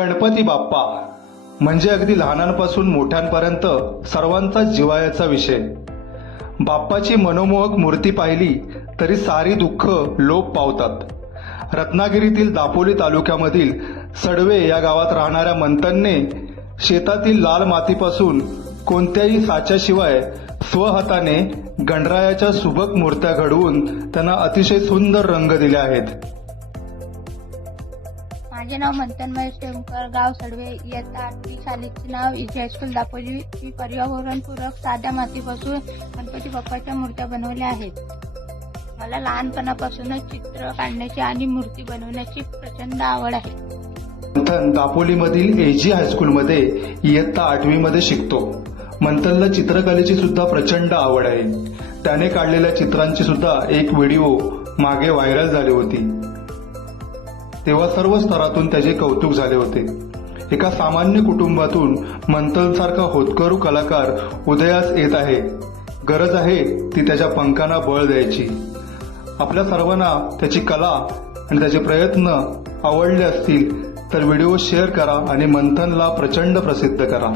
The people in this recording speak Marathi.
गणपती बाप्पा म्हणजे अगदी लहानांपासून मोठ्यांपर्यंत सर्वांचा जिव्हाळ्याचा विषय। बाप्पाची मनोमोहक मूर्ती पाहिली तरी सारी दुःख लोप पावतात। रत्नागिरीतील दापोली तालुक्यामधील सडवे या गावात राहणाऱ्या मंथनने शेतातील लाल मातीपासून कोणत्याही साच्याशिवाय स्वहाताने गणरायाच्या सुबक मूर्त्या घडवून त्यांना अतिशय सुंदर रंग दिले आहेत। माझे नाव मंथन महेश टेमकर, गाव सडवे, इयत्ता 8वी, शाळेचे नाव इजी हायस्कूल दापोली। मी पर्यावरणपूरक साध्या मातीपासून गणपती बाप्पाच्या मूर्त्या बनवल्या आहेत। मला लहानपणापासूनच चित्र काढण्याची आणि मूर्ती बनवण्याची प्रचंड आवड आहे। मंथन दापोलीमधील एजी हायस्कूलमध्ये इयत्ता 8वी मध्ये शिकतो। मंथनला चित्रकलेची सुद्धा प्रचंड आवड आहे। त्याने काढलेल्या चित्रांची सुद्धा एक व्हिडिओ मागे व्हायरल झाली होती, तेव्हा सर्व स्तरातून त्याचे कौतुक झाले होते। एका सामान्य कुटुंबातून मंथनसारखा होतकरू कलाकार उदयास येत आहे। गरज आहे ती त्याच्या पंखांना बळ द्यायची। आपल्या सर्वांना त्याची कला आणि त्याचे प्रयत्न आवडले असतील तर व्हिडिओ शेअर करा आणि मंथनला प्रचंड प्रसिद्ध करा।